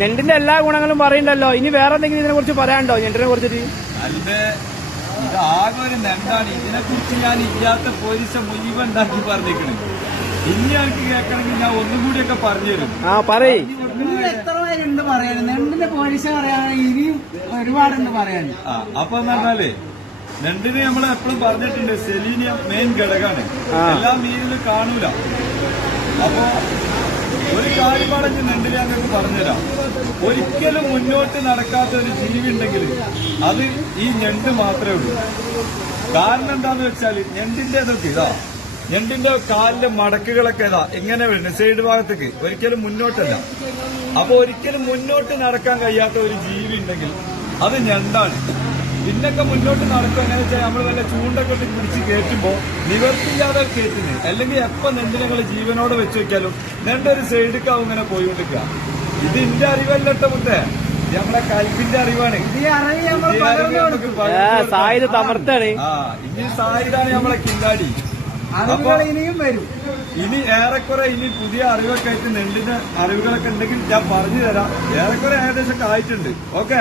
ഞണ്ടിന്റെ എല്ലാ ഗുണങ്ങളും പറയണ്ടല്ലോ ഇനി വേറെ എന്തെങ്കിലും ഇതിനെ കുറിച്ച് പറയാനുണ്ടോ? ഞണ്ടിനെ കുറിച്ചിട്ട്. ആകെ ഒരു നെണ്ടാണ് ഇതിനെ കുറിച്ച് ഞാൻ ഇല്ലാത്ത പോലീസ മുഴുവൻ ഉണ്ടാക്കി പറഞ്ഞേക്കണ്. ഇനി എനിക്ക് കേൾക്കണമെങ്കിൽ ഞാൻ ഒന്നും കൂടിയൊക്കെ പറഞ്ഞു തരും ആ പറയ്. എത്ര പേരുണ്ട് പറയാൻ നെണ്ടിന്റെ പോലീസ് പറയുകയാണെങ്കിൽ ഇനിയും ഒരുപാടുണ്ട് പറയാൻ അപ്പൊ പറഞ്ഞാലേ നെണ്ടിന് നമ്മൾ എപ്പോഴും പറഞ്ഞിട്ടുണ്ട് സെലീനിയം മെയിൻ ഘടകമാണ്. ആ. എല്ലാ മീനിലും കാണൂല. അപ്പോ ഒരു കാര്യമാണെങ്കിൽ നെണ്ടിനെ ഞങ്ങൾക്ക് പറഞ്ഞുതരാം. ഒരിക്കലും മുന്നോട്ട് നടക്കാത്ത ഒരു ജീവി ഉണ്ടെങ്കിൽ അത് ഈ ഞണ്ട് മാത്രമേ ഉള്ളൂ. കാരണം എന്താന്ന് വെച്ചാൽ ഞണ്ടിന്റെ ഇതൊക്കെ ഇതാ ഞണ്ടിന്റെ കാലിലെ മടക്കുകളൊക്കെ ഇതാ എങ്ങനെ വരുന്നത് സൈഡ് ഭാഗത്തേക്ക്. ഒരിക്കലും മുന്നോട്ടല്ല. അപ്പൊ ഒരിക്കലും മുന്നോട്ട് നടക്കാൻ കഴിയാത്ത ഒരു ജീവി ഉണ്ടെങ്കിൽ അത് ഞണ്ടാണ്. പിന്നൊക്കെ മുന്നോട്ട് നടക്കും. എങ്ങനെ വെച്ചാൽ നമ്മൾ വല്ല ചൂണ്ടൊക്കെ ഇട്ട് പിടിച്ച് കയറ്റുമ്പോൾ നിവർത്തില്ലാതെ കയറ്റുന്നത് അല്ലെങ്കിൽ എപ്പൊ നെഞ്ചിനങ്ങൾ ജീവനോട് ജീവനോടെ വെച്ച് വെക്കാലും നെണ്ടൊരു സൈഡിക്കാവും ഇങ്ങനെ പോയിക്കൊണ്ടിരിക്കുക ഇത് എന്റെ അറിവല്ലട്ട മുട്ടേ നമ്മളെ കൽപ്പിന്റെ അറിവാണ്. സായിത് തമർത്താണ്. ആ ഇനി സായിദാണ് നമ്മളെ കില്ലാടി. ഇനിയും വരും. ഇനി ഏറെക്കുറെ ഇനി പുതിയ അറിവൊക്കെ ആയിട്ട് നെല്ലിന്റെ അറിവുകളൊക്കെ ഉണ്ടെങ്കിൽ ഞാൻ പറഞ്ഞു തരാം ഏറെക്കുറെ ഏകദേശം ഒക്കെ ആയിട്ടുണ്ട്. ഓക്കെ.